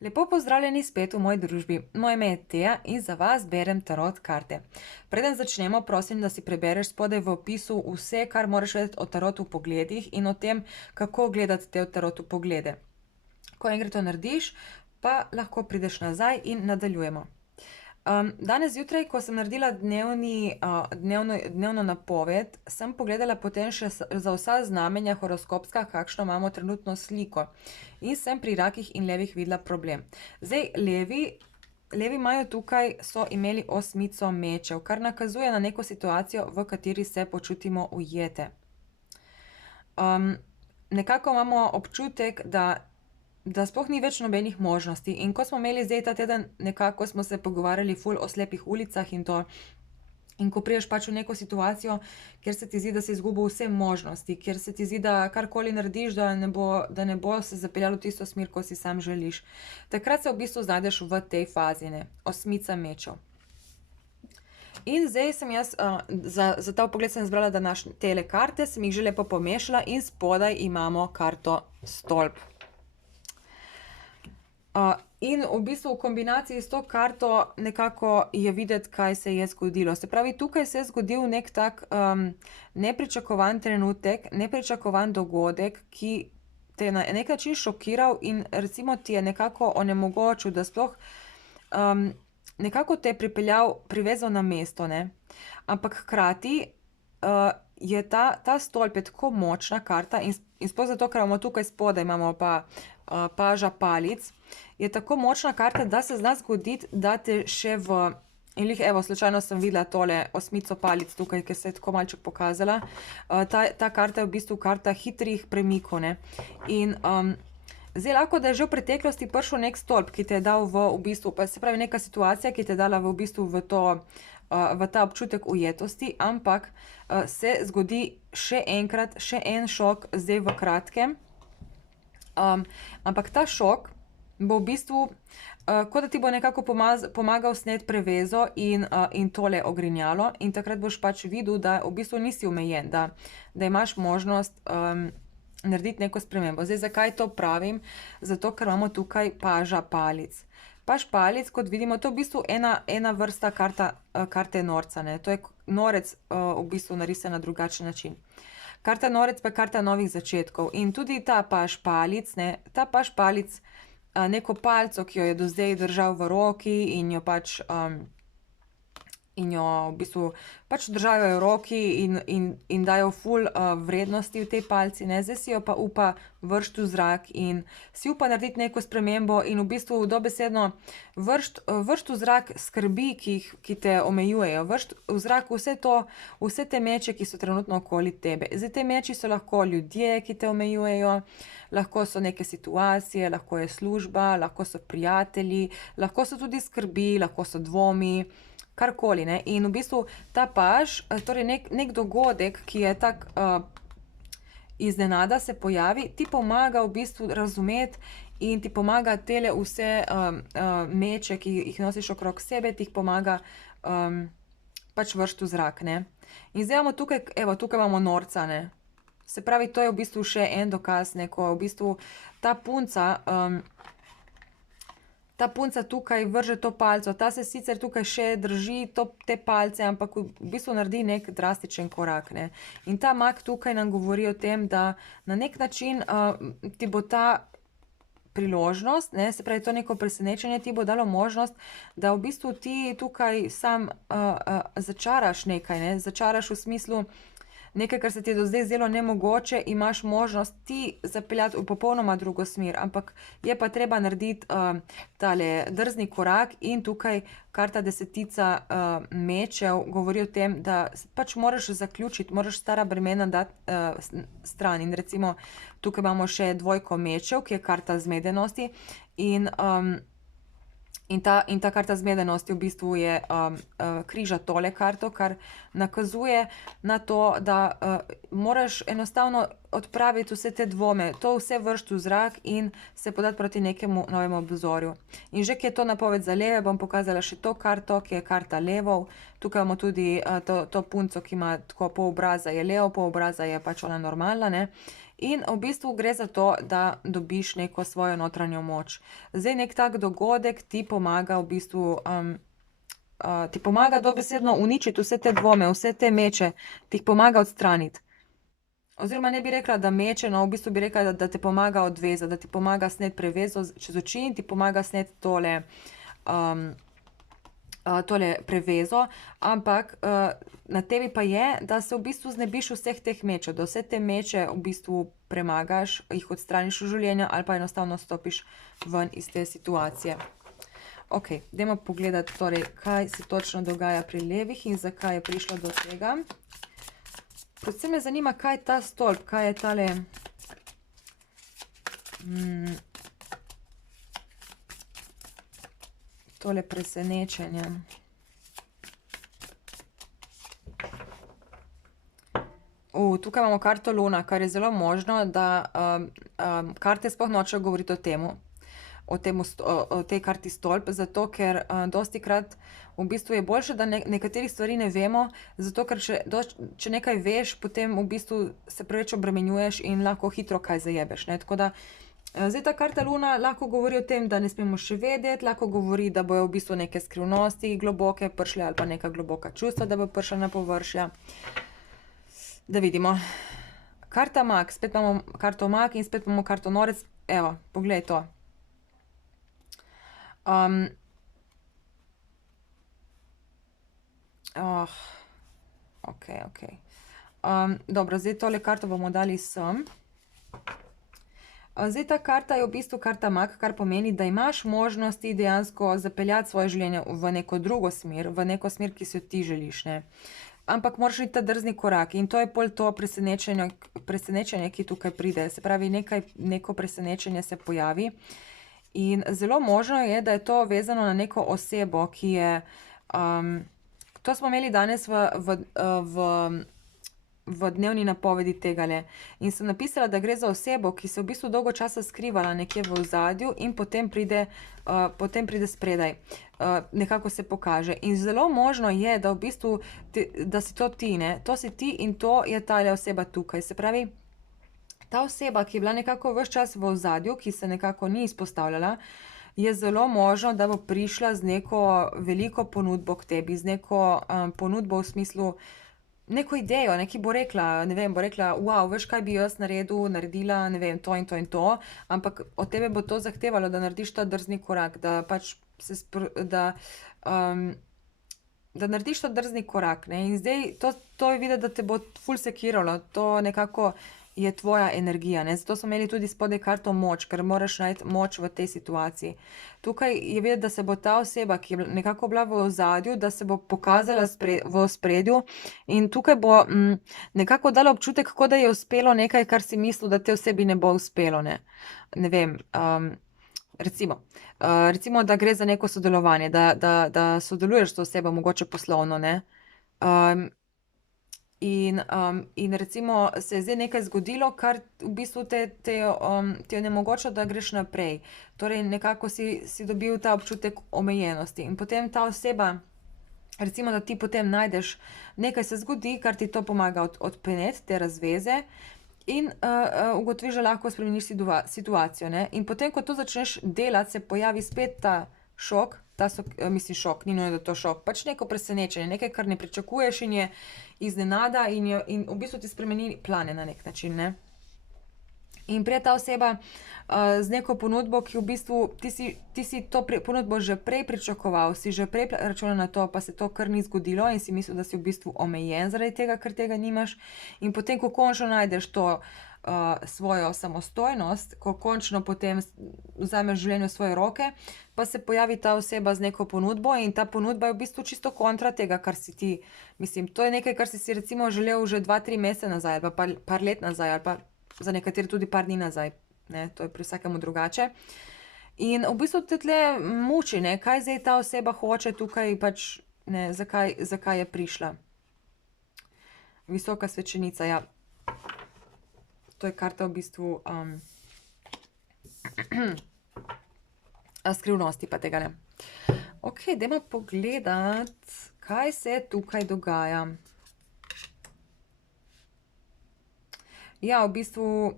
Lepo pozdravljeni spet v moji družbi. Moje ime je Teja in za vas berem tarot karte. Preden začnemo, prosim, da si prebereš spodaj v opisu vse, kar moraš vedeti o tarotu pogledih in o tem, kako gledati te tarotu poglede. Ko enkrat to narediš, pa lahko prideš nazaj in nadaljujemo. Danes zjutraj, ko sem naredila dnevno napoved, sem pogledala potem še za vsa znamenja horoskopska, kakšno imamo trenutno sliko. In sem pri rakih in levih videla problem. Zdaj, levi imajo tukaj, so imeli osmico mečev, kar nakazuje na neko situacijo, v kateri se počutimo ujete. Nekako imamo občutek, da sploh ni več nobenih možnosti. In ko smo imeli zdaj ta teden, nekako smo se pogovarjali ful o slepih ulicah in to. In ko priješ pač v neko situacijo, kjer se ti zdi, da si izgubil vse možnosti, kjer se ti zdi, da karkoli narediš, da ne bo se zapeljalo v tisto smer, ko si sam želiš. Takrat se v bistvu znajdeš v tej fazi, ne, osmica mečev. In zdaj sem jaz, za ta vpogled sem izbrala današnje tele karte, sem jih že lepo pomešala in spodaj imamo karto stolp. In v bistvu v kombinaciji s to karto nekako je videti, kaj se je zgodilo. Se pravi, tukaj se je zgodil nek tak nepričakovan trenutek, nepričakovan dogodek, ki te je na nek način šokiral in recimo ti je nekako onemogočil, da sploh nekako te je privezal na mesto, ne. Ampak hkrati je ta stolp je tako močna karta in sploh zato, ker imamo tukaj spodaj imamo pa paža palic, je tako močna karta, da se zna zgoditi, da te še in glih, evo, slučajno sem videla tole osmico palic tukaj, ki se je tako malček pokazala. Ta karta je v bistvu karta hitrih premikov, ne. In zdaj lahko, da je že v preteklosti prišel nek stolp, ki te je dal v bistvu, pa se pravi neka situacija, ki te je dala v bistvu v ta občutek ujetosti, ampak se zgodi še enkrat, še en šok zdaj v kratkem. Ampak ta šok bo v bistvu, kot da ti bo nekako pomagal sneti prevezo in tole ogrinjalo in takrat boš pač videl, da v bistvu nisi omejen, da imaš možnost narediti neko spremembo. Zdaj, zakaj to pravim? Zato, ker imamo tukaj paža palic. Paž palic, kot vidimo, to je v bistvu ena vrsta karte norca, ne. To je norec v bistvu narisan na drugačen način. Karta norec pa je karta novih začetkov in tudi ta paž palic, ne, ta paž palic, neko palico, ki jo je do zdaj držal v roki in jo pač in jo v bistvu pač držal jo v roki in dajo ful vrednosti v tej palici, ne, zdaj si jo pa upa vršiti v zrak in si upa narediti neko spremembo in v bistvu dobesedno vršiti v zrak skrbi, ki te omejujejo, vršiti v zrak vse te meče, ki so trenutno okoli tebe. Zdaj, te meči so lahko ljudje, ki te omejujejo, lahko so neke situacije, lahko je služba, lahko so prijatelji, lahko so tudi skrbi, lahko so dvomi, karkoli, ne. In v bistvu ta paž, torej nek dogodek, ki je tak iznenada se pojavi, ti pomaga v bistvu razumeti in ti pomaga tele vse meče, ki jih nosiš okrog sebe, ti jih pomaga pač vršiti v zrak, ne. In zdaj imamo tukaj, evo, tukaj imamo norca, ne. Se pravi, to je v bistvu še en dokaz, ne, ko v bistvu ta punca tukaj vrže to palico, ta se sicer tukaj še drži te palice, ampak v bistvu naredi nek drastičen korak, ne. In ta mag tukaj nam govori o tem, da na nek način ti bo ta priložnost, ne, se pravi to neko presenečenje ti bo dalo možnost, da v bistvu ti tukaj sam začaraš nekaj, ne, začaraš v smislu nekaj, kar se ti je do zdaj zdelo nemogoče, imaš možnost ti zapeljati v popolnoma drugo smer, ampak je pa treba narediti tale drzni korak in tukaj karta desetica mečev govori o tem, da pač moraš zaključiti, moraš stara bremena dati stran in recimo tukaj imamo še dvojko mečev, ki je karta zmedenosti in ta karta zmedenosti v bistvu je križa tole karto, kar nakazuje na to, da moraš enostavno odpraviti vse te dvome, to vse vršiti v zrak in se podati proti nekemu novemu obzorju. In že, ki je to napoved za leve, bom pokazala še to karto, ki je karta levov. Tukaj imamo tudi to punco, ki ima tako pol obraza je lev, pol obraza je pač ona normalna, ne. In v bistvu gre za to, da dobiš neko svojo notranjo moč. Zdaj nek tak dogodek ti pomaga v bistvu, ti pomaga dobesedno uničiti vse te dvome, vse te meče, ti jih pomaga odstraniti. Oziroma ne bi rekla, da meče, no v bistvu bi rekla, da te pomaga odvezati, da ti pomaga sneti prevezo čez oči in ti pomaga sneti tole prevezo, ampak na tebi pa je, da se v bistvu znebiš vseh teh mečev, da vse te meče v bistvu premagaš, jih odstraniš v življenju ali pa enostavno stopiš ven iz te situacije. Ok, dajmo pogledati torej, kaj se točno dogaja pri levih in zakaj je prišlo do tega. Predvsem me zanima, kaj je ta stolp, kaj je tale tole presenečenje. Tukaj imamo karto Luna, kar je zelo možno, da karte sploh nočejo govoriti o tej karti stolp, zato ker dostikrat v bistvu je boljše, da nekaterih stvari ne vemo, zato ker če nekaj veš, potem v bistvu se preveč obremenjuješ in lahko hitro kaj zajebeš, ne, tako da zdaj ta karta Luna lahko govori o tem, da ne smemo še vedeti, lahko govori, da bojo v bistvu neke skrivnosti globoke prišle ali pa neka globoka čustva, da bo prišla na površje. Da vidimo. Karta Mag, spet imamo karto Mag in spet imamo karto Norec. Evo, poglej to. Ok. Dobro, zdaj tole karto bomo dali sem. Zdaj ta karta je v bistvu karta Mag, kar pomeni, da imaš možnosti dejansko zapeljati svoje življenje v neko drugo smer, v neko smer, ki si jo ti želiš, ne. Ampak moraš iti ta drzni korak in to je pol to presenečenje, ki tukaj pride. Se pravi, neko presenečenje se pojavi in zelo možno je, da je to vezano na neko osebo, ki je, to smo imeli danes v dnevni napovedi tegale in sem napisala, da gre za osebo, ki se v bistvu dolgo časa skrivala nekje v ozadju in potem pride spredaj, nekako se pokaže. In zelo možno je, da v bistvu, da si to ti, ne, to si ti in to je tale oseba tukaj. Se pravi, ta oseba, ki je bila nekako ves čas v ozadju, ki se nekako ni izpostavljala, je zelo možno, da bo prišla z neko veliko ponudbo k tebi, z neko ponudbo v smislu, neko idejo, ki bo rekla, ne vem, bo rekla, wow, veš, kaj bi jaz naredila, ne vem, to in to in to, ampak od tebe bo to zahtevalo, da narediš ta drzni korak, da pač da narediš ta drzni korak, ne, in zdaj to je videti, da te bo ful sekiralo, to nekako je tvoja energija, ne, zato smo imeli tudi spodaj karto Moč, ker moraš najti moč v tej situaciji. Tukaj je videti, da se bo ta oseba, ki je nekako bila v ozadju, da se bo pokazala v ospredju in tukaj bo nekako dala občutek, kot da je uspelo nekaj, kar si mislil, da te osebi ne bo uspelo, ne. Ne vem, recimo, da gre za neko sodelovanje, da sodeluješ z to osebo, mogoče poslovno, ne. In recimo se je zdaj nekaj zgodilo, kar v bistvu ti onemogoča, da greš naprej. Torej nekako si dobil ta občutek omejenosti in potem ta oseba, recimo, da ti potem najdeš, nekaj se zgodi, kar ti to pomaga odpeneti te razveze in ugotoviš, da lahko spremeniš situacijo, ne. In potem, ko to začneš delati, se pojavi spet ta šok, šok, ni nujno, da je to šok, pač neko presenečenje, nekaj, kar ne pričakuješ in je iznenada in v bistvu ti spremeni plane na nek način, ne. In pride ta oseba z neko ponudbo, ki v bistvu, ti si to ponudbo že prej pričakoval, si že prej računal na to, pa se to kar ni zgodilo in si mislil, da si v bistvu omejen zaradi tega, ker tega nimaš. In potem, ko končno najdeš to svojo samostojnost, ko končno potem vzameš življenje v svoje roke, pa se pojavi ta oseba z neko ponudbo in ta ponudba je v bistvu čisto kontra tega, kar si ti, mislim, to je nekaj, kar si recimo želel že 2-3 mesece nazaj ali pa par let nazaj ali pa za nekatere tudi par dni nazaj, ne, to je pri vsakemu drugače. In v bistvu te tle muči, ne, kaj zdaj ta oseba hoče tukaj, pač, ne, zakaj je prišla. Visoka svečenica, ja. To je karta v bistvu skrivnosti pa tega, ne. Ok, dajmo pogledati, kaj se tukaj dogaja. Ja, v bistvu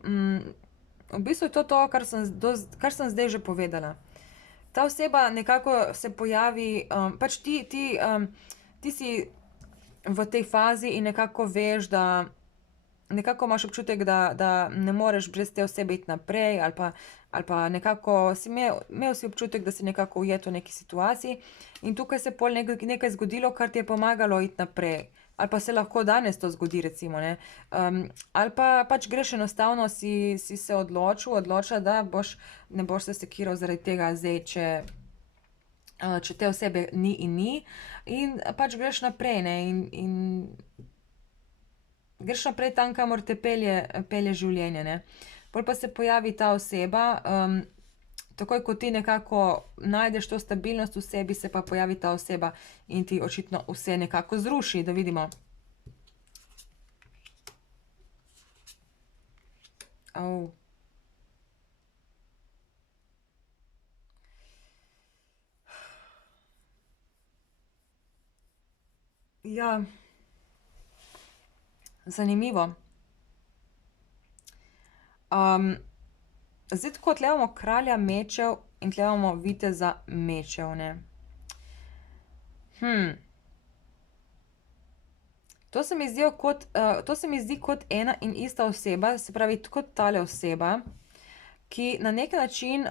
je to, kar sem zdaj že povedala. Ta oseba nekako se pojavi, pač ti si v tej fazi in nekako veš, da nekako imaš občutek, da ne moreš brez te osebe iti naprej, ali pa nekako imel si občutek, da si nekako ujet v neki situaciji, in tukaj se je pol nekaj zgodilo, kar ti je pomagalo iti naprej. Ali pa se lahko danes to zgodi, recimo, ne. Ali pa pač greš enostavno, si se odločila, da ne boš se sekiral zaradi tega zdaj, če te osebe ni in ni, in pač greš naprej, ne, in greš naprej tam, kamor te pelje življenje, ne. Pol pa se pojavi ta oseba, takoj ko ti nekako najdeš to stabilnost v sebi, se pa pojavi ta oseba in ti očitno vse nekako zruši, da vidimo. Ja, zanimivo. Zdaj tako, tule imamo kralja mečev in tule imamo viteza mečev, ne. To se mi zdi kot ena in ista oseba, se pravi kot tale oseba, ki na neki način,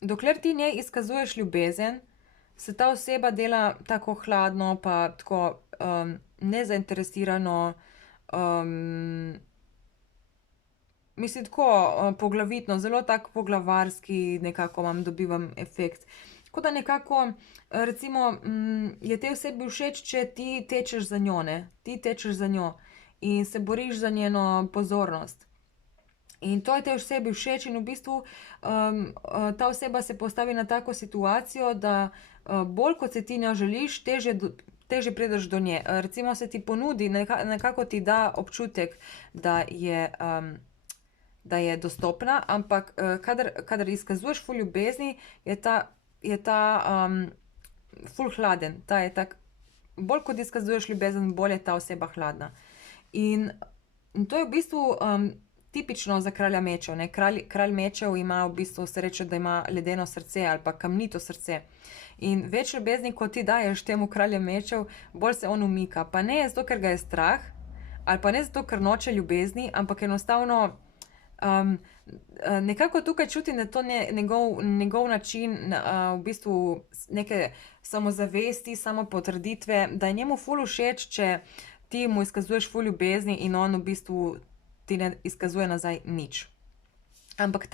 dokler ti njej izkazuješ ljubezen, se ta oseba dela tako hladno pa tako, nezainteresirano, mislim tako, poglavitno, zelo tak poglavarski nekako dobivam efekt. Kot da nekako, recimo, je tej osebi všeč, če ti tečeš za njo, ne. Ti tečeš za njo in se boriš za njeno pozornost. In to je tej osebi všeč in v bistvu, ta oseba se postavi na tako situacijo, da, bolj kot se ti njo želiš, težje prideš do nje. Recimo se ti ponudi, nekako ti da občutek, da je dostopna, ampak, kadar izkazuješ ful ljubezni, je ta ful hladen. Ta je tak, bolj kot izkazuješ ljubezen, bolj je ta oseba hladna. In to je v bistvu, tipično za kralja mečev, ne. Kralj mečev ima v bistvu srečo, da ima ledeno srce ali pa kamnito srce. In več ljubezni, ko ti daješ temu kralju mečev, bolj se on umika. Pa ne zato, ker ga je strah, ali pa ne zato, ker noče ljubezni, ampak enostavno, nekako tukaj čutim, da je to njegov način, v bistvu neke samozavesti, samopotrditve, da je njemu ful všeč, če ti mu izkazuješ ful ljubezni in on v bistvu ti ne izkazuje nazaj nič. Ampak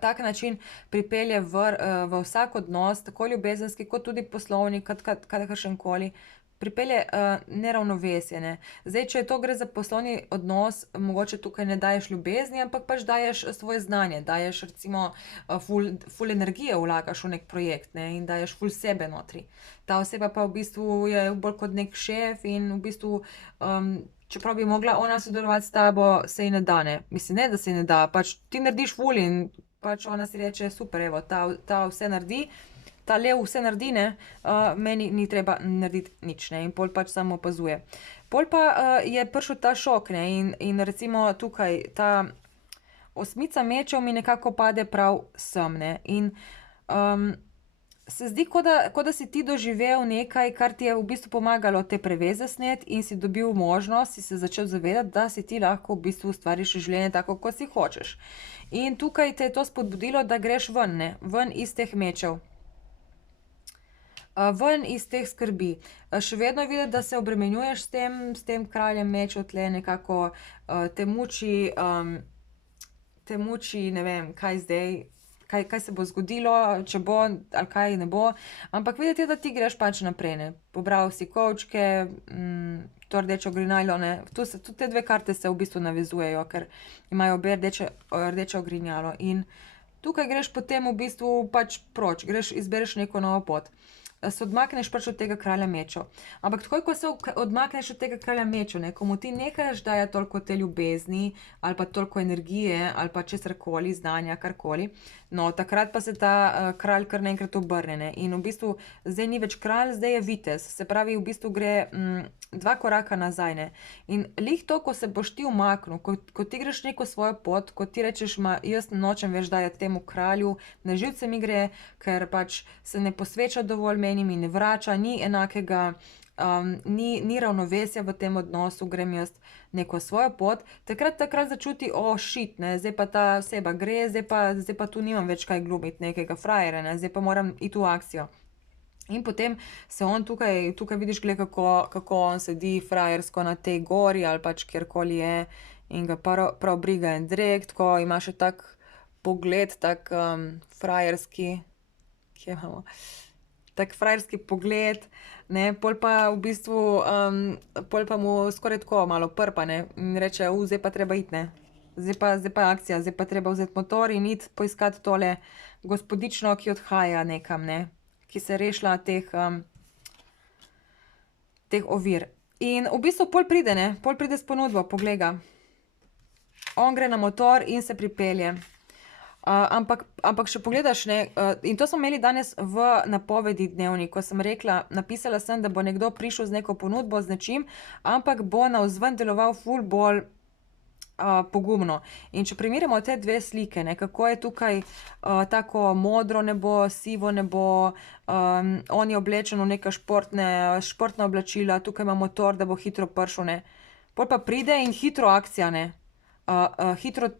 tak način pripelje v vsak odnos, tako ljubezenski kot tudi poslovni, kakršenkoli, pripelje, neravnovesje, ne. Zdaj, če gre za poslovni odnos, mogoče tukaj ne daješ ljubezni, ampak pač daješ svoje znanje, daješ recimo, ful energije vlagaš v neki projekt, ne, in daješ ful sebe notri. Ta oseba pa v bistvu je bolj kot neki šef in v bistvu, čeprav bi mogla ona sodelovati s tabo, se ji ne da, ne. Mislim, ne, da se ji ne da, pač ti narediš ful in pač ona si reče: "Super, evo, ta vse naredi, ta lev vse naredi, ne, meni ni treba narediti nič, ne." In pol pač samo opazuje. Pol pa, je prišel ta šok, ne, in recimo tukaj ta osmica mečev mi nekako pade prav sem, ne, in, se zdi, kot da si ti doživel nekaj, kar ti je v bistvu pomagalo te preveze sneti in si dobil možnost, si se začel zavedati, da si ti lahko v bistvu ustvariš življenje tako, kot si hočeš. In tukaj te je to spodbudilo, da greš ven, ne, ven iz teh mečev. Ven iz teh skrbi. Še vedno je videti, da se obremenjuješ s tem kraljem mečev tule nekako, te muči, ne vem, kaj zdaj, kaj se bo zgodilo, če bo ali kaj ne bo, ampak videti je, da ti greš pač naprej, ne. Pobral si kovčke, to rdečo ogrinjalo, ne, tudi te dve karte se v bistvu navezujejo, ker imajo obe rdeče ogrinjalo, in tukaj greš potem v bistvu pač proč, izbereš neko novo pot. se odmakneš pač od tega kralja mečev. Ampak takoj, ko se odmakneš od tega kralja mečev, ne, ko mu ti nehaš daje toliko te ljubezni, ali pa toliko energije, ali pa česarkoli, znanja, karkoli, no, takrat pa se ta kralj kar naenkrat obrne, ne. In v bistvu zdaj ni več kralj, zdaj je vitez. Se pravi, v bistvu gre 2 koraka nazaj, ne. In glih to, ko se boš ti umaknil, ko ti greš neko svojo pot, ko ti rečeš, jaz nočem več dajati temu kralju, na živce mi gre, ker pač se ne posveča dovolj meni, mi ne vrača, ni enakega, ni ravnovesja v tem odnosu, grem jaz neko svojo pot, takrat začuti, shit, ne, zdaj pa ta oseba gre, zdaj pa tu nimam več kaj glumiti nekega frajerja, ne, zdaj pa moram iti v akcijo. In potem se on tukaj vidiš, glej, kako on sedi frajersko na tej gori ali pač kjerkoli je in ga prav briga en drek, tako ima še tak pogled, tak frajerski, kje imamo, tak frajerski pogled, ne, pol pa v bistvu, pol pa mu skoraj tako malo prpa, ne, in reče, zdaj pa treba iti, ne. Zdaj pa akcija, zdaj pa treba vzeti motor in iti poiskati tole gospodično, ki odhaja nekam, ne, ki se je rešila teh ovir. In v bistvu pol pride s ponudbo, poglej ga. On gre na motor in se pripelje. Ampak še pogledaš, ne, in to smo imeli danes v napovedi dnevni, ko sem rekla, napisala sem, da bo nekdo prišel z neko ponudbo, z nečim, ampak bo navzven deloval ful bolj pogumno. In če primerjamo te 2 slike, ne, kako je tukaj tako modro nebo, sivo nebo, on je oblečen v neka športna oblačila, tukaj ima motor, da bo hitro prišel, ne. Pol pa pride in hitro akcija, ne. Hitro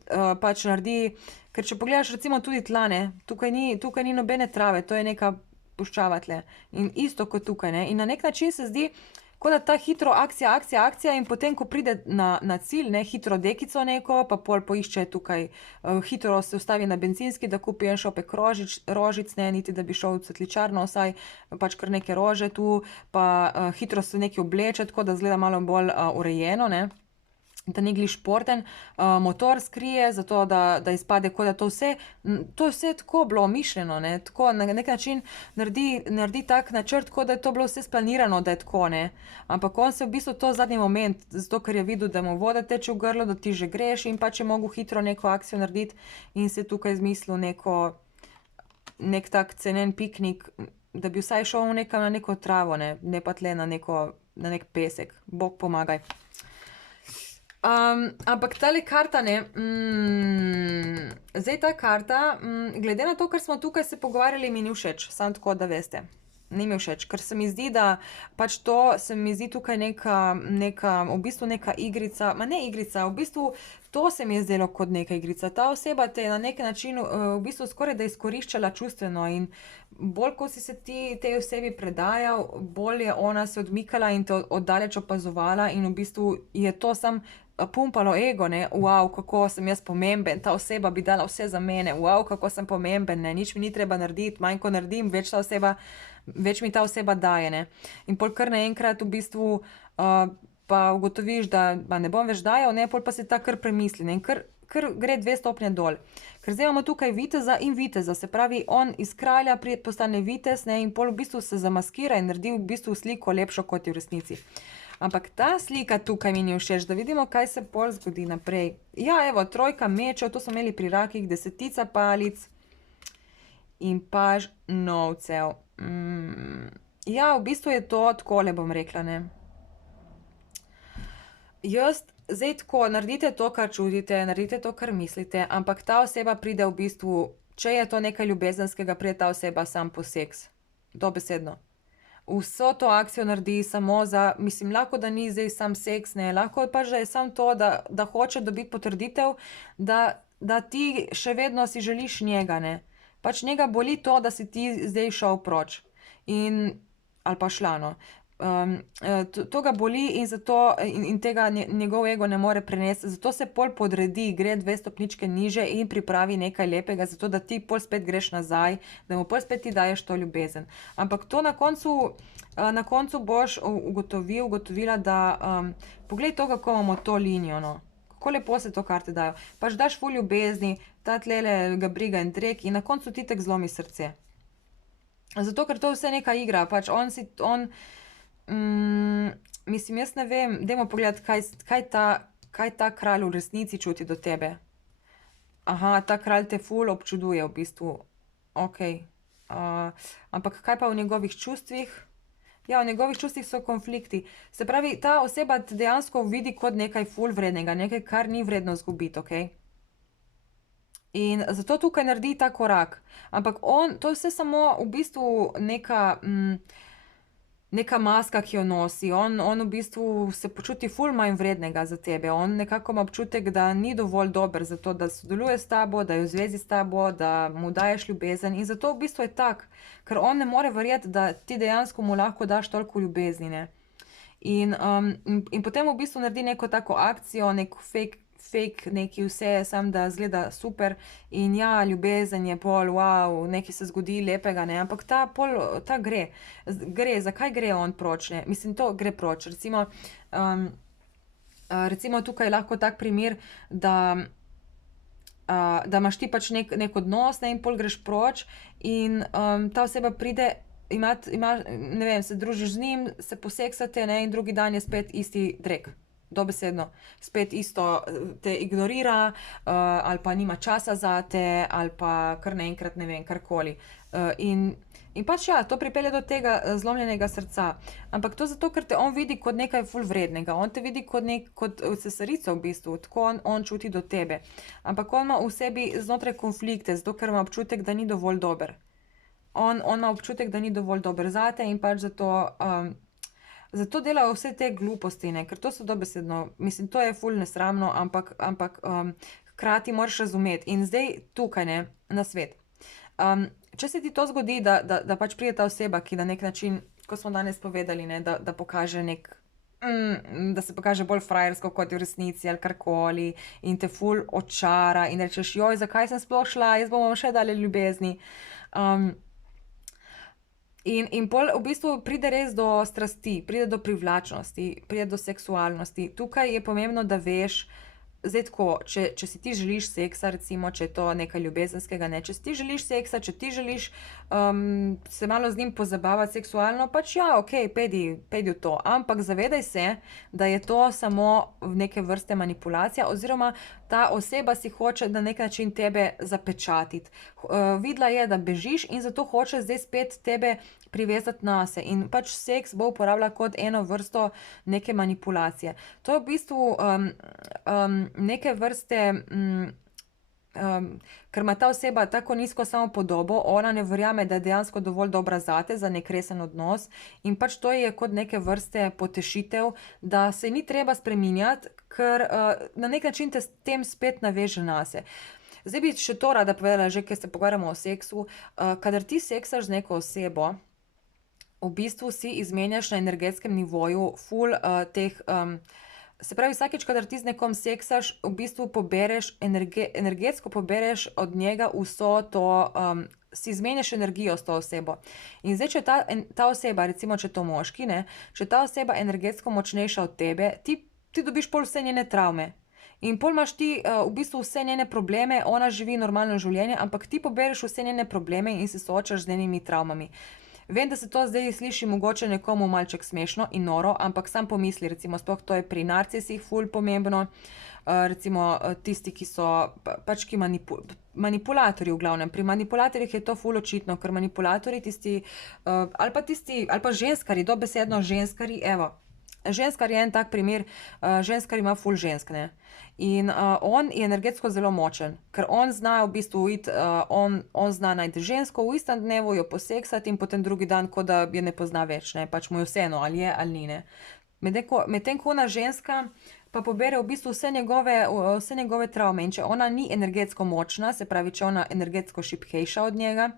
pač naredi, ker če pogledaš recimo tudi tla, ne, tukaj ni nobene trave, to je neka puščava tle. In isto kot tukaj, ne, in na neki način se zdi, kot da ta hitro akcija in potem, ko pride na cilj, ne, hitro dekico neko, pa pol poišče tukaj, hitro se ustavi na bencinski, da kupi en šopek rožic, ne, niti da bi šel v cvetličarno vsaj, pač kar neke rože tu, pa hitro se nekaj obleče, tako da izgleda malo bolj urejeno, ne. Da ni glih športen, motor skrije, zato da izpade, kot da to je vse tako bilo mišljeno, ne, tako na neki način naredi tak načrt, kot da je to bilo vse splanirano, da je tako, ne. Ampak on se v bistvu to zadnji moment, zato ker je videl, da mu voda teče v grlo, da ti že greš in pač je mogel hitro neko akcijo narediti in se tukaj izmislil nek tak cenen piknik, da bi vsaj šel nekam na neko travo, ne pa tle na nek pesek, bog pomagaj. Ampak tale karta, ne, zdaj ta karta, glede na to, kar smo tukaj se pogovarjali, mi ni všeč, samo tako, da veste. Ni mi všeč, ker se mi zdi, da pač to se mi zdi tukaj neka v bistvu neka igrica, ne igrica, v bistvu to se mi je zdelo kot neka igrica. Ta oseba te je na neki način v bistvu skoraj da izkoriščala čustveno in bolj, ko si se ti tej osebi predajal, bolj je ona se odmikala in te od daleč opazovala in v bistvu je to samo pumpalo ego, ne, kako sem jaz pomemben, ta oseba bi dala vse za mene, kako sem pomemben, ne, nič mi ni treba narediti, manj ko naredim, več mi ta oseba daje, ne. In pol kar naenkrat v bistvu pa ugotoviš, da ne bom več dajal, ne, pol pa se ta kar premisli, ne, in kar gre 2 stopnje dol. Ker zdaj imamo tukaj viteza in viteza, se pravi, on iz kralja postane vitez, ne, in pol v bistvu se zamaskira in naredi v bistvu sliko lepšo, kot je v resnici. Ampak ta slika tukaj mi ni všeč, da vidimo, kaj se pol zgodi naprej. Ja, evo, 3 mečev, to smo imeli pri rakih, 10 palic in paž novcev. Ja, v bistvu je to takole, bom rekla, ne. Jaz zdaj tako, naredite to, kar čutite, naredite to, kar mislite, ampak ta oseba pride v bistvu, če je to nekaj ljubezenskega, pride ta oseba samo po seks. Dobesedno. Vso to akcijo naredi samo za, mislim, lahko da ni zdaj samo seks, ne, lahko pač, da je samo to, da hoče dobiti potrditev, da ti še vedno si želiš njega, ne. Pač njega boli to, da si ti zdaj šel proč. Ali pa šla, no. To ga boli in zato, in tega njegov ego ne more prenesti, zato se pol podredi, gre 2 stopničke nižje in pripravi nekaj lepega, zato da ti pol spet greš nazaj, da mu pol spet ti daješ to ljubezen. Ampak to na koncu boš ugotovila, da poglej to, kako imamo to linijo, no. Kako lepo se to karte dajo. Pač daš ful ljubezni, ta tlele ga briga en drek in na koncu ti tek zlomi srce. Zato, ker to vse neka igra, pač mislim, jaz ne vem, dajmo pogledati, kaj ta kralj v resnici čuti do tebe. Aha, ta kralj te ful občuduje v bistvu. Ok. Ampak kaj pa v njegovih čustvih? Ja, v njegovih čustvih so konflikti. Se pravi, ta oseba te dejansko vidi kot nekaj ful vrednega, nekaj, kar ni vredno zgubiti, ok? In zato tukaj naredi ta korak. Ampak to je vse samo v bistvu neka maska, ki jo nosi. On v bistvu se počuti ful manj vrednega za tebe. On nekako ima občutek, da ni dovolj dober za to, da sodeluje s tabo, da je v zvezi s tabo, da mu daješ ljubezen. In zato v bistvu je tak, ker on ne more verjeti, da ti dejansko mu lahko daš toliko ljubezni, ne. In potem v bistvu naredi neko tako akcijo, nek fake neki vse, samo da zgleda super. In ja, ljubezen je pol, wow, nekaj se zgodi lepega, ne, ampak ta gre. Zakaj gre on proč, ne? Mislim, to gre proč. Recimo tukaj je lahko tak primer, da imaš ti pač nek odnos, ne, in pol greš proč in ta oseba pride, ne vem, se družiš z njim, se poseksate, ne, in drugi dan je spet isti drek. Dobesedno. Spet isto te ignorira, ali pa nima časa zate, ali pa kar naenkrat, ne vem, karkoli. In pač ja, to pripelje do tega zlomljenega srca. Ampak to zato, ker te on vidi kot nekaj ful vrednega. On te vidi kot cesarico v bistvu, tako on čuti do tebe. Ampak on ima v sebi znotraj konflikte, zato ker ima občutek, da ni dovolj dober. On ima občutek, da ni dovolj dober zate in pač zato delajo vse te gluposti, ne, ker to so dobesedno, mislim, to je ful nesramno, ampak hkrati moraš razumeti. In zdaj tukaj, ne, nasvet. Če se ti to zgodi, da pač pride ta oseba, ki na nek način, ko smo danes povedali, ne, da pokaže da se pokaže bolj frajersko, kot je v resnici ali karkoli, in te ful očara in rečeš, joj, zakaj sem sploh šla, jaz bom vam še dala ljubezni. In pol v bistvu pride res do strasti, pride do privlačnosti, pride do seksualnosti. Tukaj je pomembno, da veš, zdaj tako, če si ti želiš seksa, recimo, če je to nekaj ljubezenskega, ne, če si ti želiš seksa, če ti želiš se malo z njim pozabavati seksualno, pač ja, ok, pejdi v to. Ampak zavedaj se, da je to samo neke vrste manipulacija, oziroma ta oseba si hoče na nek način tebe zapečatiti. Videla je, da bežiš in zato hoče zdaj spet tebe privezati nase. In pač seks bo uporabljala kot eno vrsto neke manipulacije. To je v bistvu neke vrste, ker ima ta oseba tako nizko samopodobo, ona ne verjame, da je dejansko dovolj dobra zate za nek resen odnos, in pač to je kot neke vrste potešitev, da se ni treba spreminjati, ker na nek način te s tem spet naveže nase. Zdaj bi še to rada povedala, že ker se pogovarjamo o seksu. Kadar ti seksaš z neko osebo, v bistvu si izmenjaš na energetskem nivoju ful teh, se pravi, vsakeč, kadar ti z nekom seksaš, v bistvu pobereš, energetsko pobereš od njega vso to, si izmenjaš energijo s to osebo. In zdaj, če ta oseba, recimo, če je to moški, ne, če ta oseba energetsko močnejša od tebe, ti dobiš pol vse njene travme. In pol imaš ti v bistvu vse njene probleme, ona živi normalno življenje, ampak ti pobereš vse njene probleme in se soočaš z njenimi travmami. Vem, da se to zdaj sliši mogoče nekomu malček smešno in noro, ampak sam pomisli, recimo, sploh to je pri narcisih ful pomembno, recimo tisti, ki so pač manipulatorji v glavnem. Pri manipulatorjih je to ful očitno, ker manipulatorji ali pa ženskari, dobesedno ženskari, evo. Ženskar je en tak primer, ženskar ima ful žensk, ne. In on je energetsko zelo močen, ker on zna v bistvu iti, on zna najti žensko v istem dnevu, jo poseksati in potem drugi dan, kot da je ne pozna več, ne, pač mu je vseeno, ali je ali ni, ne. Medtem ko ona ženska pa pobere v bistvu vse njegove travme, in če ona ni energetsko močna, se pravi, če ona energetsko šibkejša od njega,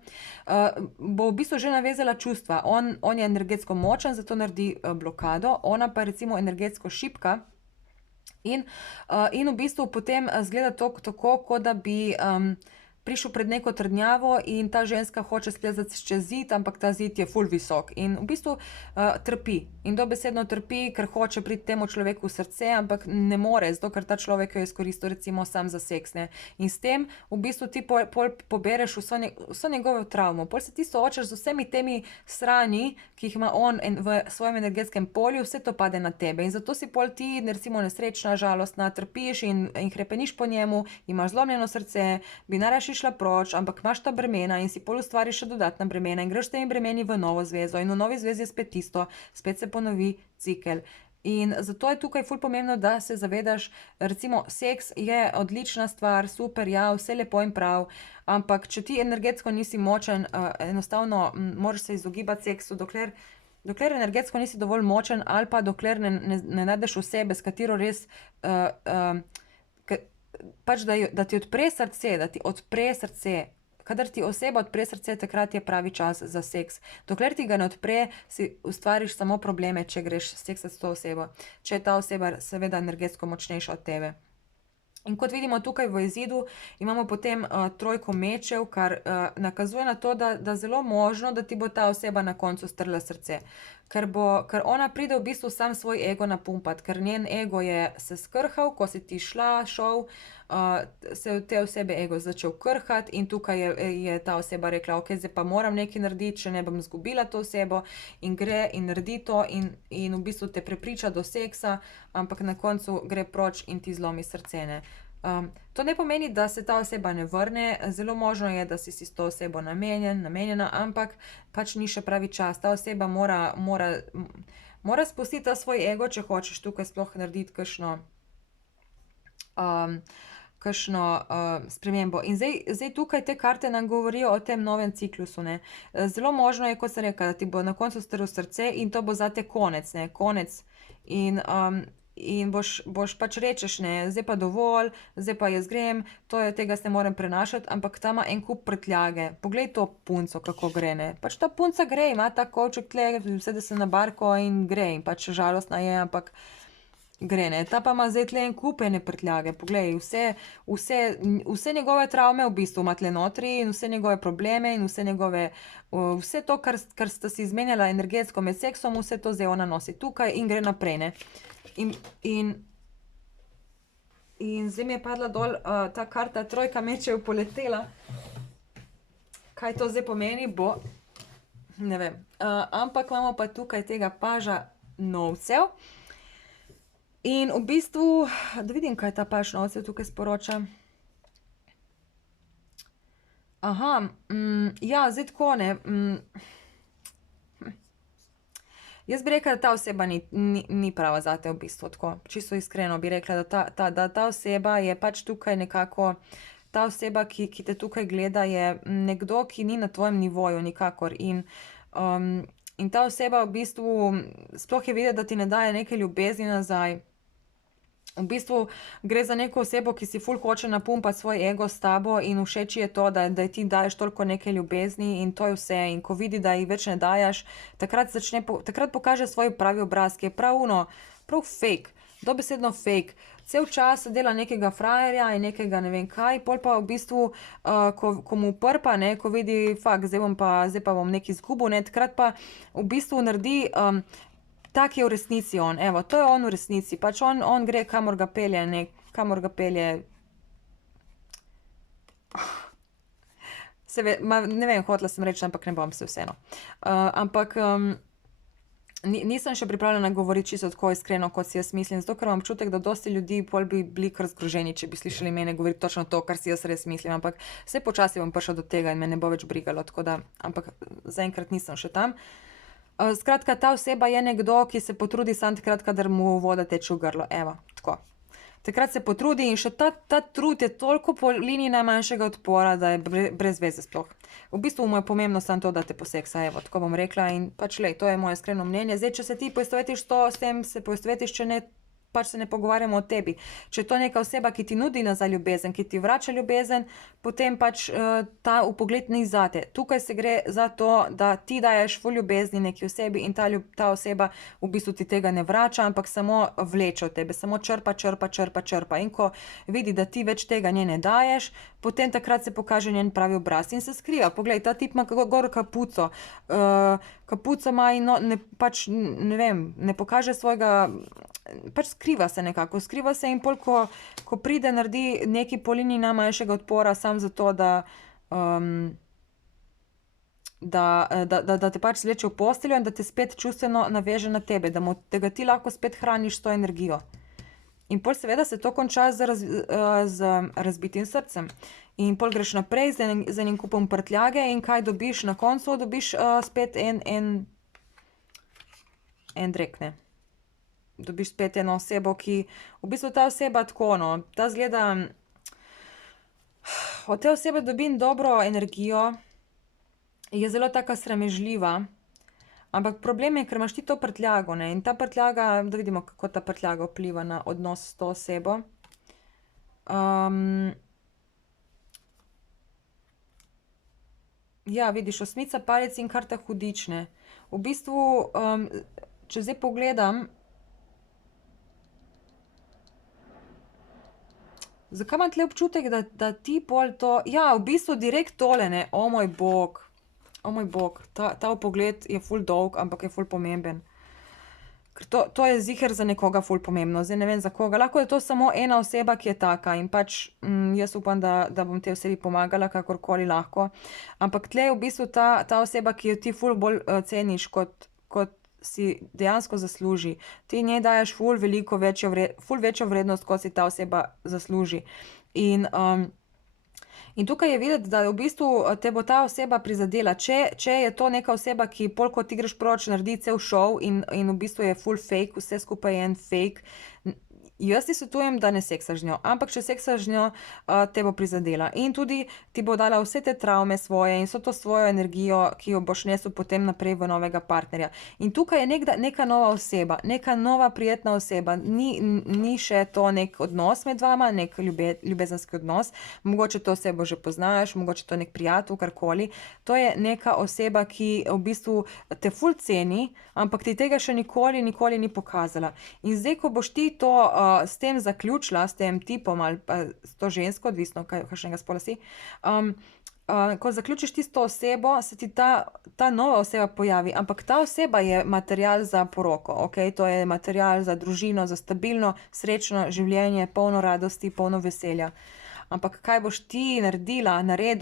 bo v bistvu že navezala čustva. On je energetsko močen, zato naredi blokado, ona pa je recimo energetsko šibka in v bistvu potem izgleda to tako, kot da bi prišel pred neko trdnjavo in ta ženska hoče splezati čez zid, ampak ta zid je ful visok in v bistvu trpi. in dobesedno trpi, ker hoče priti temu človeku v srce, ampak ne more, zato ker ta človek jo je izkoristil recimo sam za seks, ne. In s tem v bistvu ti pol pobereš vso njegovo travmo. Pol se ti soočaš z vsemi temi sranji, ki jih ima on v svojem energetskem polju, vse to pade na tebe. In zato si pol ti recimo nesrečna, žalostna, trpiš in hrepeniš po njemu, imaš zlomljeno srce, bi najraje šla proč, ampak imaš ta bremena in si pol ustvariš še dodatna bremena in greš s temi bremeni v novo zvezo in v novi zvezi je spet isto, spet se ponovi cikel. In zato je tukaj ful pomembno, da se zavedaš, recimo seks je odlična stvar, super, ja, vse lepo in prav, ampak če ti energetsko nisi močen, enostavno moraš se izogibati seksu, dokler energetsko nisi dovolj močen ali pa dokler ne najdeš osebe, s katero res pač da ti odpre srce, da ti odpre srce. Kadar ti oseba odpre srce, takrat je pravi čas za seks. Dokler ti ga ne odpre, si ustvariš samo probleme, če greš seksati s to osebo. Če je ta oseba seveda energetsko močnejša od tebe. In kot vidimo tukaj v izidu, imamo potem trojko mečev, kar nakazuje na to, da zelo možno, da ti bo ta oseba na koncu strla srce. Ker ona pride v bistvu sam svoj ego napumpat, ker njen ego je se skrhal, ko si ti šel, se je te osebe ego začel krhati in tukaj je ta oseba rekla, ok, zdaj pa moram nekaj narediti, če ne bom izgubila to osebo, in gre in naredi to in v bistvu te prepriča do seksa, ampak na koncu gre proč in ti zlomi srce, ne. To ne pomeni, da se ta oseba ne vrne, zelo možno je, da si s to osebo namenjena, ampak pač ni še pravi čas. Ta oseba mora spustiti ta svoj ego, če hočeš tukaj sploh narediti kakšno spremembo. In zdaj tukaj te karte nam govorijo o tem novem ciklusu, ne. Zelo možno je, kot sem rekla, da ti bo na koncu strlo srce in to bo zate konec, ne, konec. In boš pač rečeš, ne, zdaj pa dovolj, zdaj pa jaz grem, tega se ne morem prenašati, ampak ta ima en kup prtljage. Poglej to punco, kako gre, ne. Pač ta punca gre, ima ta kovček tle, usede se na barko in gre in pač žalostna je, ampak gre, ne. Ta pa ima zdaj tle en kup ene prtljage, poglej, vse njegove travme v bistvu ima tle notri in vse njegove probleme in vse to, kar sta si izmenjala energetsko med seksom, vse to zdaj ona nosi tukaj in gre naprej, ne. In zdaj mi je padla dol ta karta, trojka mečev poletela. Kaj to zdaj pomeni, ne vem. Ampak imamo pa tukaj tega paža novcev. In v bistvu, da vidim, kaj ta paž novcev tukaj sporoča. Aha, ja, zdaj tako, ne. Jaz bi rekla, da ta oseba ni prava zate v bistvu, tako, čisto iskreno bi rekla, da ta oseba je pač tukaj nekako, ta oseba, ki te tukaj gleda, je nekdo, ki ni na tvojem nivoju nikakor in ta oseba v bistvu, sploh je videti, da ti ne daje neke ljubezni nazaj. V bistvu gre za neko osebo, ki si ful hoče napumpati svoj ego s tabo in všeč je to, da ti daješ toliko neke ljubezni in to je vse. In ko vidi, da jih več ne dajaš, takrat pokaže svoj pravi obraz, ki je prav fake, dobesedno fake. Cel čas dela nekega frajerja in nekega ne vem kaj, pol pa v bistvu, ko mu prpa, ne, ko vidi, zdaj pa bom nekaj izgubil, ne, takrat pa v bistvu naredi tak je v resnici on, evo, to je on v resnici, pač on gre, kamor ga pelje, ne vem, hotela sem reči, ampak ne bom se vseeno. Ampak nisem še pripravljena govoriti čisto tako iskreno, kot si jaz mislim, zato ker imam občutek, da dosti ljudi pol bi bili kar zgroženi, če bi slišali mene govoriti točno to, kar si jaz res mislim, ampak vse počasi bom prišla do tega in me ne bo več brigalo, tako da, ampak zaenkrat nisem še tam. Skratka, ta oseba je nekdo, ki se potrudi samo takrat, kadar mu voda teče v grlo, evo, tako. Takrat se potrudi in še ta trud je toliko po liniji najmanjšega odpora, da je brez veze sploh. V bistvu mu je pomembno samo to, da te poseksa, evo, tako bom rekla in pač lej, to je moje iskreno mnenje. Zdaj, če se ti poistovetiš s tem, se poistovetiš, če ne, pač se ne pogovarjamo o tebi. Če je to neka oseba, ki ti nudi nazaj ljubezen, ki ti vrača ljubezen, potem pač ta vpogled ni zate. Tukaj se gre za to, da ti daješ ful ljubezni neki osebi in ta oseba v bistvu ti tega ne vrača, ampak samo vleče od tebe, samo črpa. In ko vidi, da ti več tega ne daješ, potem takrat se pokaže njen pravi obraz in se skriva. Poglej, ta tip ima gor kapuco. Kapuco ima in pač ne vem, ne pokaže svojega, pač skriva se nekako, skriva se in pol, ko pride, naredi neki po liniji najmanjšega odpora, sam zato, da te pač zleče v posteljo in da te spet čustveno naveže na tebe, da ga ti lahko spet hraniš s to energijo. In pol seveda se to konča z razbitim srcem. In pol greš naprej z enim kupom prtljage in kaj dobiš na koncu? Dobiš spet en drek, ne. Dobiš spet eno osebo, ki v bistvu ta oseba tako, no, ta zgleda, od te osebe dobim dobro energijo, je zelo taka sramežljiva, ampak problem je, ker imaš ti to prtljago, ne, in ta prtljaga, da vidimo, kako ta prtljaga vpliva na odnos s to osebo. Ja, vidiš, osmica palic in karta hudič, ne. V bistvu, če zdaj pogledam, zakaj imam tle občutek, da ti pol to, ja, v bistvu direkt tole, ne, o moj bog, ta vpogled je ful dolg, ampak je ful pomemben. Ker to je ziher za nekoga ful pomembno, zdaj ne vem za koga, lahko je to samo ena oseba, ki je taka in pač jaz upam, da bom tej osebi pomagala, kakorkoli lahko, ampak tle je v bistvu ta oseba, ki jo ti ful bolj ceniš, kot si dejansko zasluži. Ti njej daješ ful večjo vrednost, kot si ta oseba zasluži. In tukaj je videti, da v bistvu te bo ta oseba prizadela. Če je to neka oseba, ki pol, ko ti greš proč, naredi cel šov in v bistvu je ful fake, vse skupaj je en fake, jaz ti svetujem, da ne seksaš z njo, ampak če seksaš z njo, te bo prizadela. In tudi ti bo dala vse te travme svoje in vso to svojo energijo, ki jo boš nesel potem naprej v novega partnerja. In tukaj je neka nova oseba, neka nova prijetna oseba, ni še to nek odnos med vama, nek ljubezenski odnos, mogoče to osebo že poznaš, mogoče to nek prijatelj, karkoli. To je neka oseba, ki v bistvu te ful ceni, ampak ti tega še nikoli ni pokazala. In zdaj, ko boš ti to s tem zaključila, s tem tipom ali pa s to žensko, odvisno kakšnega spola si, ko zaključiš ti s to osebo, se ti ta nova oseba pojavi, ampak ta oseba je material za poroko, okej, to je material za družino, za stabilno, srečno življenje, polno radosti, polno veselja. Ampak kaj boš ti naredil,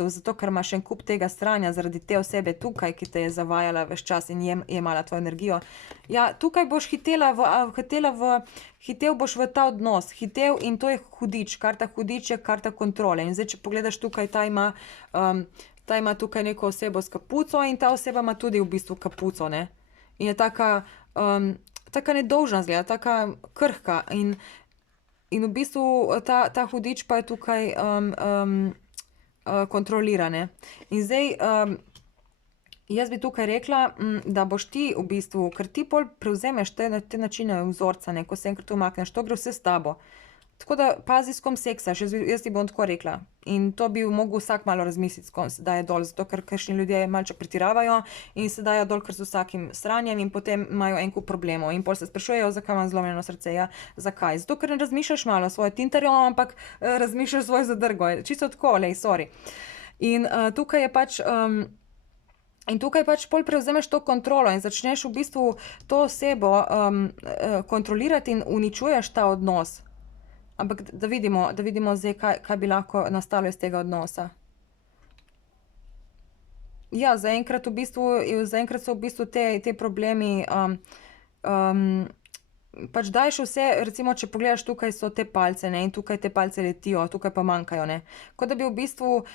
zato ker imaš en kup tega stranja zaradi te osebe tukaj, ki te je zavajala ves čas in jemala tvojo energijo. Ja, tukaj boš hitel boš v ta odnos, in to je hudič, karta hudič je karta kontrole. In zdaj, če pogledaš tukaj, ta ima tukaj neko osebo s kapuco in ta oseba ima tudi v bistvu kapuco, ne. In je taka nedolžna zgleda, taka krhka in v bistvu ta hudič pa je tukaj kontrolira, ne. In zdaj, jaz bi tukaj rekla, da boš ti v bistvu, ker ti pol prevzemeš te načine vzorca, ne, ko se enkrat umakneš, to gre vse s tabo. Tako da pazi, s kom seksaš, jaz ti bom tako rekla. In to bi mogel vsak malo razmisliti, s kom se daje dol, zato ker kakšni ljudje malček pretiravajo in se dajo dol kar z vsakim sranjem in potem imajo en kup problemov. In pol se sprašujejo, zakaj imam zlomljeno srce. Ja, zakaj? Zato, ker ne razmišljaš malo svojo tintarjo, ampak razmišljaš svojo zadrgo. Čisto tako, lej, sorry. In tukaj je pač... In tukaj pač pol prevzemeš to kontrolo in začneš v bistvu to osebo kontrolirati in uničuješ ta odnos. Ampak da vidimo zdaj, kaj bi lahko nastalo iz tega odnosa. Ja, zaenkrat so v bistvu te problemi, pač daješ vse, recimo, če pogledaš, tukaj so te palice, ne, in tukaj te palice letijo, tukaj pa manjkajo, ne. Kot da bi v bistvu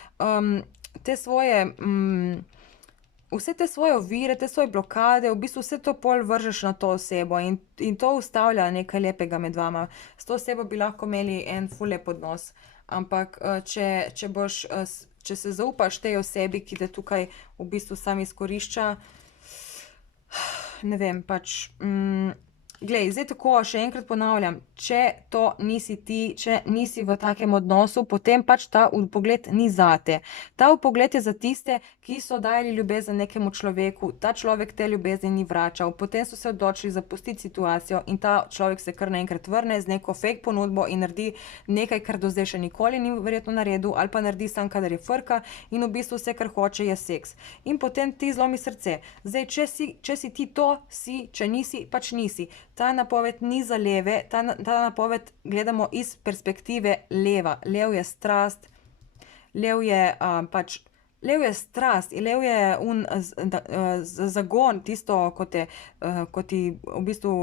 vse te svoje ovire, te svoje blokade, v bistvu vse to pol vržeš na to osebo in to ustavlja nekaj lepega med vama. S to osebo bi lahko imeli en ful lep odnos, ampak če se zaupaš tej osebi, ki te tukaj v bistvu sam izkorišča, ne vem, pač Glej, zdaj tako, še enkrat ponavljam, če to nisi ti, če nisi v takem odnosu, potem pač ta vpogled ni zate. Ta vpogled je za tiste, ki so dajali ljubezen nekemu človeku, ta človek te ljubezni ni vračal, potem so se odločili zapustiti situacijo in ta človek se kar naenkrat vrne z neko fake ponudbo in naredi nekaj, kar do zdaj še nikoli ni verjetno naredil, ali pa naredi sam, kadar je frka in v bistvu vse, kar hoče, je seks. In potem ti zlomi srce. Zdaj, če si ti to, si, če nisi, pač nisi. Ta napoved ni za leve, ta napoved gledamo iz perspektive leva. Lev je strast, lev je pač, lev je strast in lev je zagon, tisto, ko ti v bistvu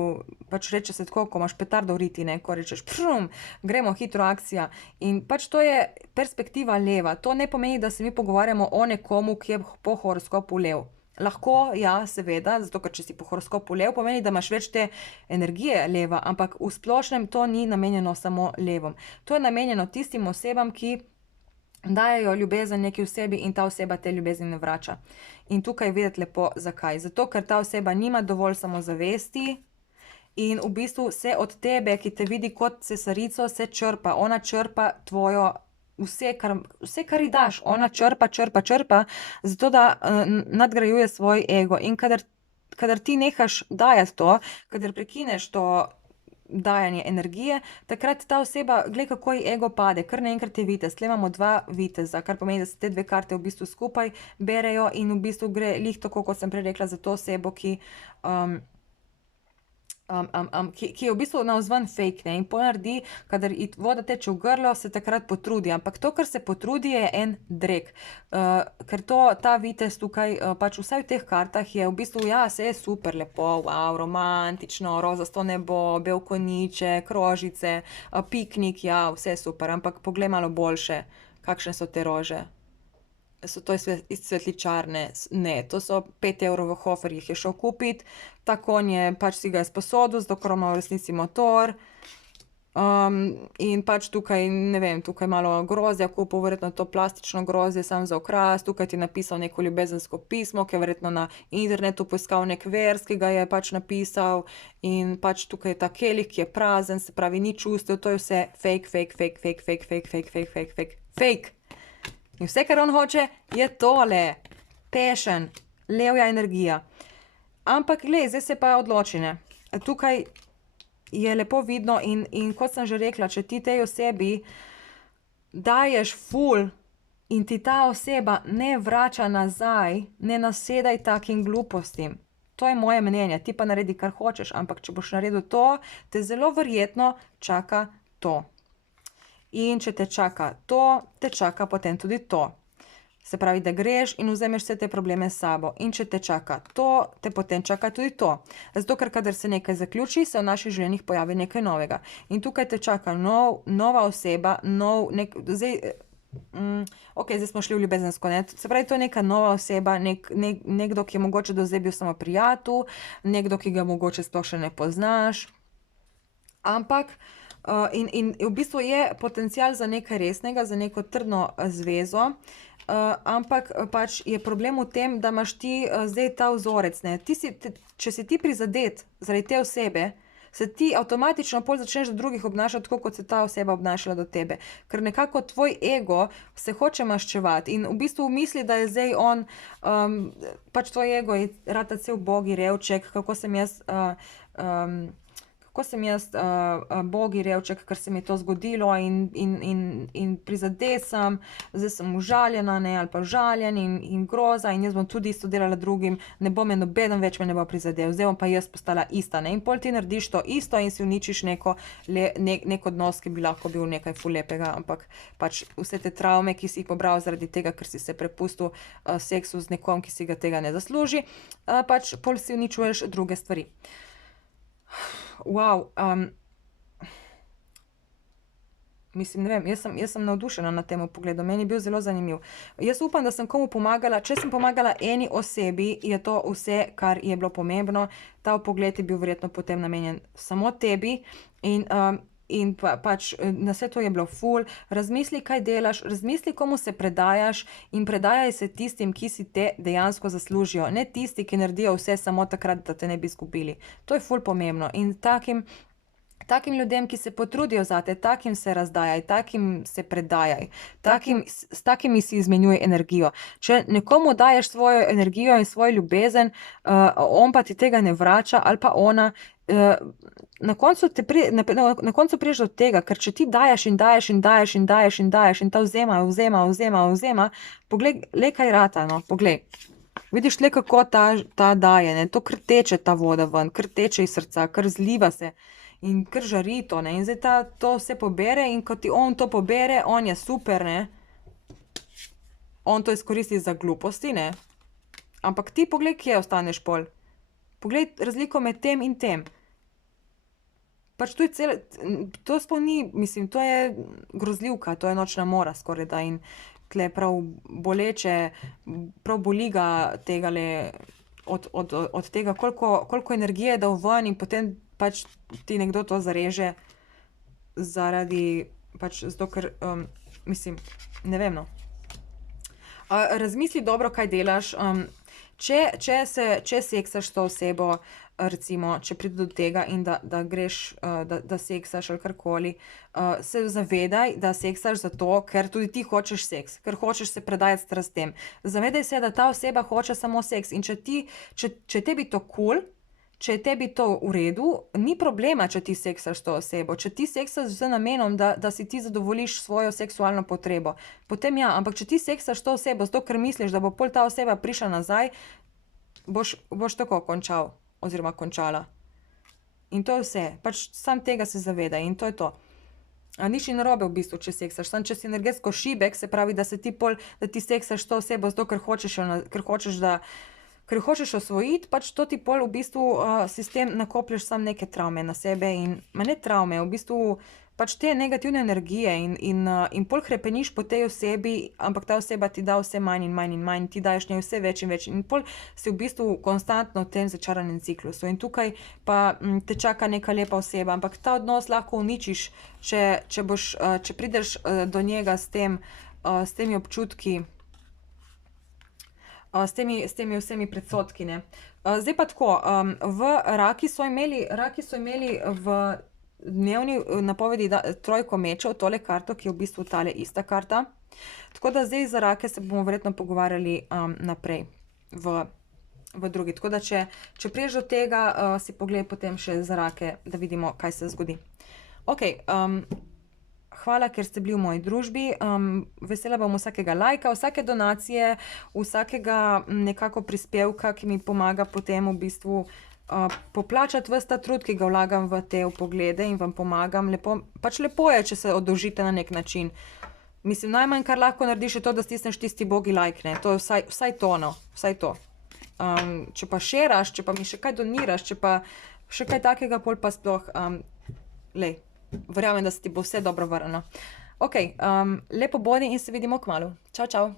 pač reče se tako, ko imaš petardo v riti, ne, ko rečeš prum, gremo, hitro akcija. In pač to je perspektiva leva. To ne pomeni, da se mi pogovarjamo o nekomu, ki je po horoskopu lev. Lahko, ja, seveda, zato ker če si po horoskopu lev, pomeni, da imaš več te energije leva, ampak v splošnem to ni namenjeno samo levom. To je namenjeno tistim osebam, ki dajejo ljubezen neki osebi in ta oseba te ljubezni ne vrača. In tukaj videti lepo, zakaj. Zato, ker ta oseba nima dovolj samozavesti in v bistvu se od tebe, ki te vidi kot cesarico, se črpa. Ona črpa tvojo vse, kar ji daš, ona črpa, zato da nadgrajuje svoj ego. In kadar ti nehaš dajati to, kadar prekineš to dajanje energije, takrat ta oseba, glej, kako ji ego pade, kar naenkrat je vitez. Tle imamo dva viteza, kar pomeni, da se te dve karte v bistvu skupaj berejo in v bistvu gre lih tako, kot sem prej rekla, za to osebo, ki je v bistvu navzven fake, ne, in pol naredi, kadar voda teče v grlo, se takrat potrudi, ampak to, kar se potrudi, je en drek, ker ta vitez tukaj, pač vsaj v teh kartah je v bistvu, ja, vse je super lepo, wow, romantično, rozasto nebo, bel konjiček, rožice, piknik, ja, vse je super, ampak poglej malo boljše, kakšne so te rože. So to iz cvetličarne? Ne, to so 5 evrov v Hoferjih je šel kupiti, ta konj je, pač si ga je sposodil, zato ker ima v resnici motor, in pač tukaj, ne vem, tukaj malo grozdja kupil, verjetno to plastično grozdje, samo za okras, tukaj ti je napisal neko ljubezensko pismo, ki je verjetno na internetu poiskal nek vers, ki ga je pač napisal, in pač tukaj je ta kelih, ki je prazen, se pravi, ni čustev, to je vse fake. In vse, kar on hoče, je tole, passion, levja energija. Ampak, glej, zdaj se pa odloči, ne. Tukaj je lepo vidno in kot sem že rekla, če ti tej osebi daješ ful in ti ta oseba ne vrača nazaj, ne nasedaj takim glupostim. To je moje mnenje, ti pa naredi, kar hočeš, ampak če boš naredil to, te zelo verjetno čaka to. In če te čaka to, te čaka potem tudi to. Se pravi, da greš in vzameš vse te probleme s sabo. In če te čaka to, te potem čaka tudi to. Zato, ker kadar se nekaj zaključi, se v naših življenjih pojavi nekaj novega. In tukaj te čaka nova oseba, zdaj smo šli v ljubezensko, ne. Se pravi, to je neka nova oseba, nekdo, ki je mogoče do zdaj bil samo prijatelj, nekdo, ki ga mogoče sploh še ne poznaš. Ampak in v bistvu je potencial za nekaj resnega, za neko trdno zvezo, ampak pač je problem v tem, da imaš ti zdaj ta vzorec, ne. Če si ti prizadet zaradi te osebe, se ti avtomatično pol začneš do drugih obnašati tako, kot se ta oseba obnašala do tebe. Ker nekako tvoj ego se hoče maščevati in v bistvu misli, da je zdaj on, pač tvoj ego je rata cel ubogi revček, kako sem jaz ubogi revček, ker se mi je to zgodilo in prizadet sem, zdaj sem užaljena, ne, ali pa užaljen in groza in jaz bom tudi isto delala drugim, ne bo me nobeden več me ne bo prizadel, zdaj bom pa jaz postala ista, ne, in pol ti narediš to isto in si uničiš nek odnos, ki bi lahko bil nekaj ful lepega, ampak pač vse te travme, ki si jih pobral zaradi tega, ker si se prepustil seksu z nekom, ki si ga tega ne zasluži, pač pol si uničuješ druge stvari. Wow, mislim, ne vem, jaz sem navdušena nad tem pogledom, meni je bil zelo zanimiv. Jaz upam, da sem komu pomagala, če sem pomagala eni osebi, je to vse, kar je bilo pomembno. Ta pogled je bil verjetno potem namenjen samo tebi in in pač na vse to je bilo ful, razmisli, kaj delaš, razmisli, komu se predajaš in predajaj se tistim, ki si te dejansko zaslužijo, ne tisti, ki naredijo vse samo takrat, da te ne bi izgubili. To je ful pomembno in takim ljudem, ki se potrudijo zate, takim se razdajaj, takim se predajaj, s takimi si izmenjuj energijo. Če nekomu daješ svojo energijo in svojo ljubezen, on pa ti tega ne vrača ali pa ona, na koncu prideš do tega, ker če ti daješ in daješ in daješ in daješ in daješ in ta vzema, poglej, le kaj rata, no, poglej. Vidiš le, kako ta daje, ne, to kar teče ta voda ven, kar teče iz srca, kar zliva se in kar žari to, ne, in zdaj to vse pobere in ko ti on to pobere, on je super, ne, on to izkoristi za gluposti, ne, ampak ti poglej, kje ostaneš pol. Poglej razliko med tem in tem. Pač to sploh ni, mislim, to je grozljivka, to je nočna mora skorajda in tle prav boleče, prav boli ga tegale od tega, koliko energije je dal ven in potem pač ti nekdo to zareže zaradi, pač zato, ker, mislim, ne vem, no. Razmisli dobro, kaj delaš, če seksaš to osebo, recimo, če pride do tega in da greš, da seksaš ali karkoli, se zavedaj, da seksaš zato, ker tudi ti hočeš seks, ker hočeš se predajati strastem. Zavedaj se, da ta oseba hoče samo seks in če je tebi to kul, če je tebi to v redu, ni problema, če ti seksaš to osebo. Če ti seksaš z namenom, da si ti zadovoljiš svojo seksualno potrebo, potem ja, ampak če ti seksaš to osebo zato, ker misliš, da bo pol ta oseba prišla nazaj, boš tako končal oziroma končala. In to je vse. Pač sam tega se zavedaj in to je to. Nič ni narobe v bistvu, če seksaš. Samo če si energetsko šibek, se pravi, da ti seksaš to osebo zato, ker hočeš osvojiti, pač to ti pol v bistvu si s tem nakoplješ samo neke travme na sebe in, ne travme, v bistvu pač te negativne energije in pol hrepeniš po tej osebi, ampak ta oseba ti da vse manj in manj in manj, ti daješ njej vse več in več in pol si v bistvu konstantno v tem začaranem ciklusu in tukaj pa te čaka neka lepa oseba, ampak ta odnos lahko uničiš, če prideš do njega s temi občutki, s temi vsemi predsodki, ne. Zdaj pa tako, raki so imeli v dnevni napovedi trojko mečev, tole karto, ki je v bistvu tale ista karta. Tako da zdaj za rake se bomo verjetno pogovarjali naprej v drugi. Tako da če prideš do tega, si poglej potem še za rake, da vidimo, kaj se zgodi. Okej, hvala, ker ste bili v moji družbi, vesela bom vsakega lajka, vsake donacije, vsakega nekako prispevka, ki mi pomaga potem v bistvu poplačati ves ta trud, ki ga vlagam v te vpoglede in vam pomagam. Pač lepo je, če se oddolžite na nek način. Mislim, najmanj, kar lahko narediš, je to, da stisneš tisti ubogi like, ne, to je vsaj to, no, vsaj to. Če pa šeraš, če pa mi še kaj doniraš, če pa še kaj takega, pol pa sploh, lej, verjamem, da se ti bo vse dobro vrnilo. Okej, lepo bodi in se vidimo kmalu. Čau, čau.